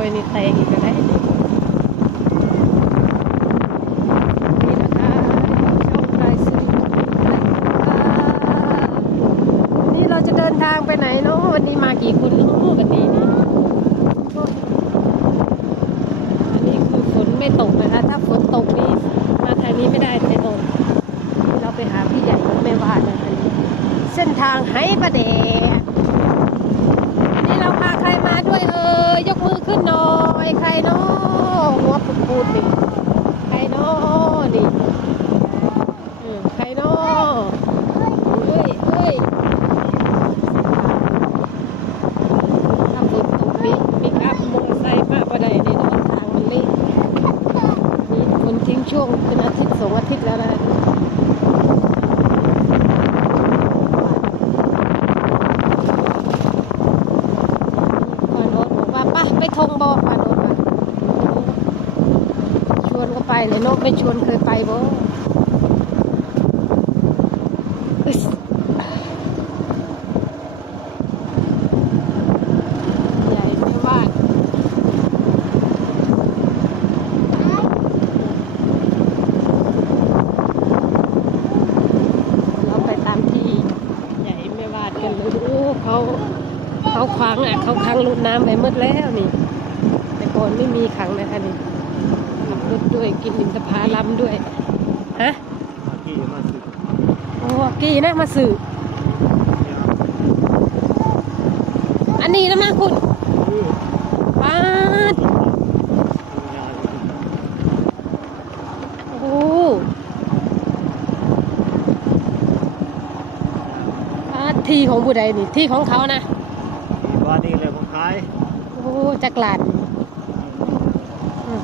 อยนี่แตงอีกก็ได้นี่นี่นะคะช่องไรซีวันนี้เราจะเดินทางไปไหนเนาะวันนี้มากี่คนเนาะวันนี้นี่อันนี้คือฝนไม่ตกนะคะ ถ้าฝนตกนี่มาทางนี้ไม่ได้แน่นอนเราไปหาพี่ใหญ่กับแม่วาดนะคะนี่เส้นทางไหประเดะ นี่เราพาใครมาด้วยเอ่ยยกมือขึ้นหน่อยใครเนาะหัวปุดปุดๆนี่ใครเนาะนี่เออใครเนาะเฮ้ยเฮ้ยถ้าฝนตกนี้ปิกอัพมอเตอร์ไซค์มาประใดในเนาะทางมันเละนี่ฝนทิ้งช่วงเป็นอาทิตย์สองอาทิตย์แล้วนะ ปานโอ๊ตบอกว่าไป่ะไปทงบอกปานโอ๊ตว่าชวนก็ไป เลยโนกไม่ชวนเคยไปบ่ใหญ่ไม่ว่าเราไปตามที่ใหญ่ไม่วาดกันเลยโอ้เขาเขาขวางอะเขาขังรถน้ำไปหมดแล้วนี่ แต่ก่อนไม่มีขังนะคะนี่ กินอินทผาลัมด้วย ฮะมากี่มาสิโอ้กี่นะมาสื่ออันนี้นะนะคุณป้าดโอ้ป้าดที่ของผู้ใดนี่ ที่ของเขานะมีบ้านนี้เลยผมขาย โอ้จักรลานอืม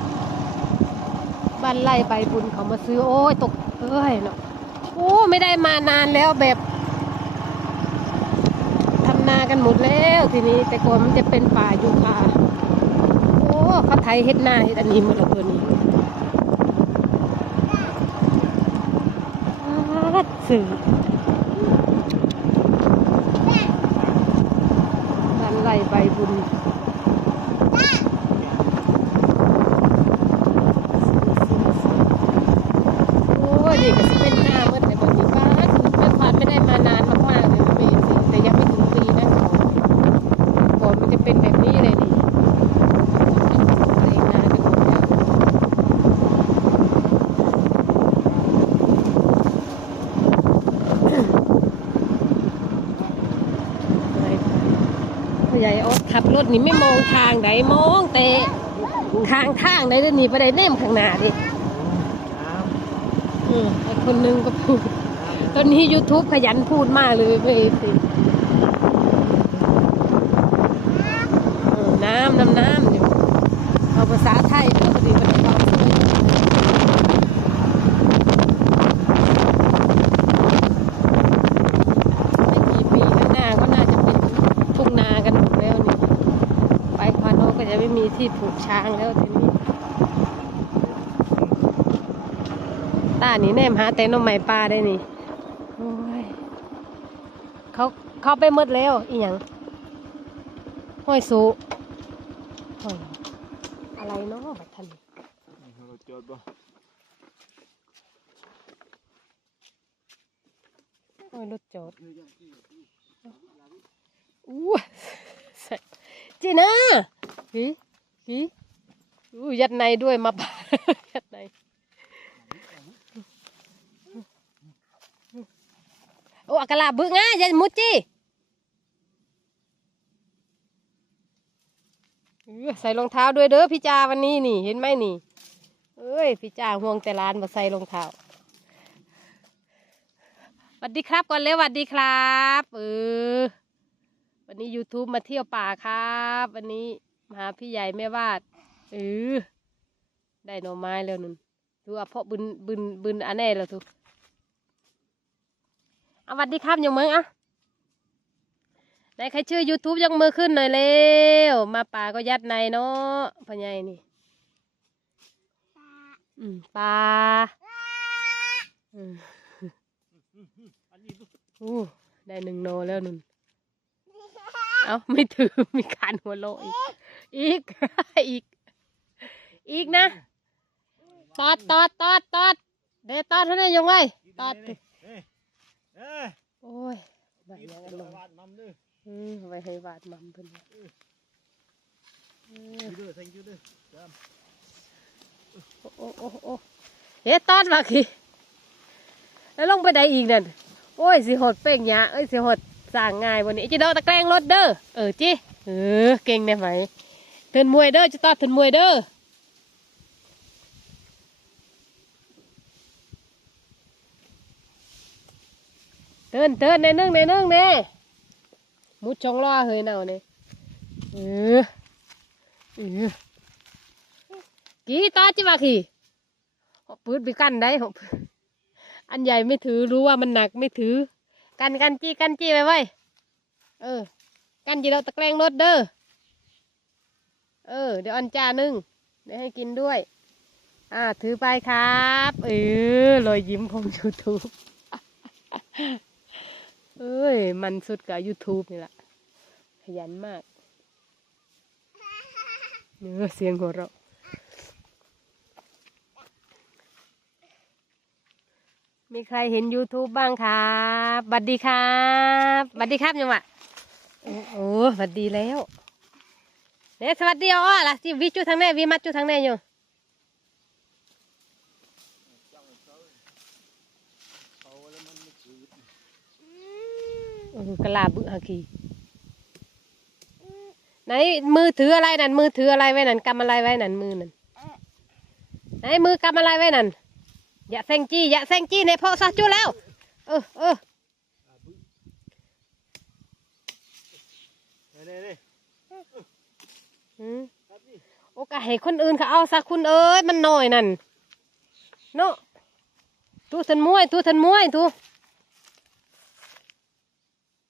บ้านไร่ใบบุญเขามาซื้อโอ้ยตกเอ้ยเนาะโอ้ไม่ได้มานานแล้วแบบทำนากันหมดแล้วทีนี้ แต่ก่อนมันจะเป็นป่ายูคาโอ้เขาไทยเฮ็ดนาเฮ็ดอันนี้มดแล้วตัวนี้อาดสื่อบ้านไร่ใบบุญ โอ้ยนี่ก็สิเป็นหน้ามืดแต่บนนี้บ้านไม่ผ่านไม่ได้มานานมากๆเลยเมย์สิแต่ยังไม่ถึงปีนะก่อนมันจะเป็นแบบนี้เลยนี่ไปนากันหมดแล้ว ผู้ใหญ่อดขับรถนี่ไม่มองทางไหนมองแต่ทางข้างไหนเดี๋ยวนี้ไปได้แนมข้างหน้าดิอืมไอคนนึงก็พูดตอนนี้ YouTube ขยันพูดมากเลยเว้ยสิน้ำน้ำน้ำอยู่เอาภาษาไทยก็พอดีมันความสวยไม่กี่ปีข้างหน้าก็น่าจะเป็นทุ่งนากันหมดแล้วนี่ ไปควานโนก็จะไม่มี ที่ผูกช้างแล้วทีนี้ตานี่แนมหาแต่หนมใหม่ปลาได้นี่เขาเขาไปมดแล้วอีหยังห้อยสูอะไรเนาะบัดทันรถจอดบ่ห้ยรถจอดอู้ใส่จีน่า ฮีอู้ยัดในด้วยมาปายัดในโอ้อากาลาบึกง่ะย่ามุดจีใส่รองเท้าด้วยเด้อพี่จาวันนี้นี่เห็นไหมนี่ เอ้ยพี่จาห่วงแต่ร้านมาใส่รองเท้าสวัสดีครับก่อนเลยสวัสดีครับเออวันนี้ YouTube มาเที่ยวป่าครับ วันนี้ มาพี่ใหญ่แม่วาดเออได้หน่อไม้แล้วนุ่นดูอะเพาะบึนบึนบึนอันแน่แล้วทุกอาสวัสดีครับยกมืออะไหนใครชื่อ YouTube ยกมือขึ้นหน่อยเร็วมาป่าก็ยัดในเนาะพ่อใหญ่นี่อืมปลาอืมอู้ได้หนึ่งโนแล้วนุ่น เอาไม่ถือมีการหัวโลาะอีก อีก อีก อีกนะ ตอดตอดตอดตอดเดยวตอดเท่านี้ยังไงตอดเอ้ยเอ้ยโอ้ยใบกินยังกอันระลงวาดมัมเด้ออืมไว้ให้วาดมัมเพิ่นเนี่ยเออกินเด้อ thank you เด้อจ้ามโอ้โอ้โอ้โอ้เฮ็ดตอดมาขี้แล้วลงไปได้อีกนั่นโอ้ยสิหดเป้งหยาเอ้ยสิหดสร้างง่ายวันนี้จะเดาตะแกรงรถเด้อเออจิเออเก่งได้ไหม เทินมวยเด้อจะตอดเทินมวยเด้อเตือนเตือนในนึ่งในนึ่งเน่มุดช่องล้อเฮ้ยเน่าเนี่ยเออเออกี่ตาจิวะขี่หอบปืนไปกันได้หอบอันใหญ่ไม่ถือรู้ว่ามันหนักไม่ถือ กันกันจี้กันจี้ไปไว้เออ กันจีเราตะแกรงรถเด้อ เออ เดี๋ยวอันจ้านึ่งเดี๋ยวให้กินด้วย อ่า ถือไปครับ เออรอยยิ้มของยูทูบเอ้ย มันสุดกับ YouTube นี่แหละขยันมากเนื้อเสียงหัวเราะมีใครเห็น YouTube บ้างครับบัดดีครับบัดดีครับยังวะโอ้บัดดีแล้ว เนี่ยสวัสดีอ๋อล่ะที่วิจูทางแน่วิมัดจูทางแน่อยู่เอาแล้วมันไม่ถือเออกะลาบึฮากีไหนมือถืออะไรนั่นมือถืออะไรไว้นั่นกำอะไรไว้นั่นมือนั่นไหนมือกำอะไรไว้นั่นอย่าแซงจี้อย่าแซงจี้ในพ่อซะจูแล้วเออเออเน่เน่ อืมโอกาสให้คนอื่นเขาเอาซะคุณเอ้ยมันน้อยนั่นเนาะทูทันมวยทูทันมวยทู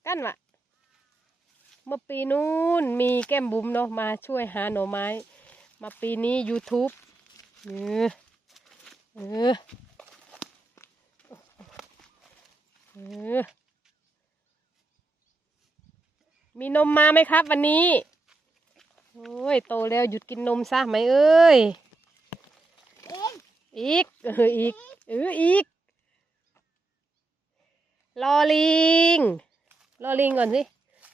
กันวะเมื่อปีนู้นมีแก้มบุ๋มเนาะมาช่วยหาหน่อไม้ มาปีนี้ YouTube เออเออเออมีนมมาไหมครับวันนี้ โอ้ยโตแล้วหยุดกินนมซะไหมเอ้ย อีก เอออีกเอออีกลอลิงลอลิงก่อนสิ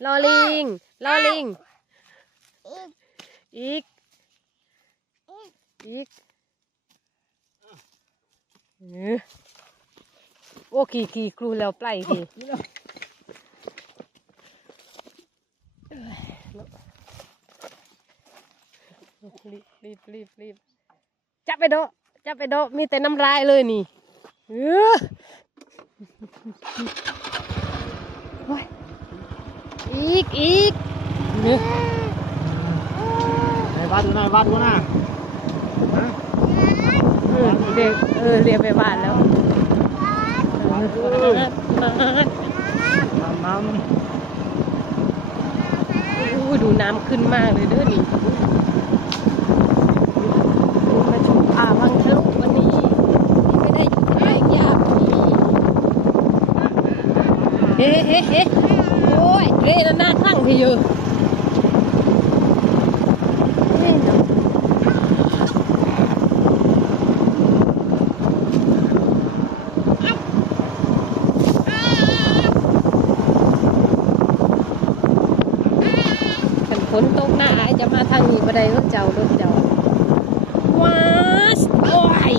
ลอลิงลอลิง อีก อีกเออโอ้ขี่ขี่ครูแล้วไปขี่ รีบรีบรีบรีบจับไปโดะจับไปโดะมีแต่น้ำลายเลยนี่เออโอ้ยอีกอีกเนี่ยไหนวาดดูหน้าวาดดูหน้าฮะเออเรียกเออเรียกไปบ้านแล้ววาดดูเอหน้าอมามัมมัมโอ้ยดูน้ำขึ้นมากเลยเด้อนี่มาชมป่าวังทะลุวันนี้ไม่ได้อยู่ที่ไหนยากนี่เฮ้เฮ้เฮ้โอ้ยเล่นน้าคลั่งทีเยอะฝนตกหน้าอายจะมาทางนี้บันไดรถเจ้ารถเจ้าว้าสโอ้ย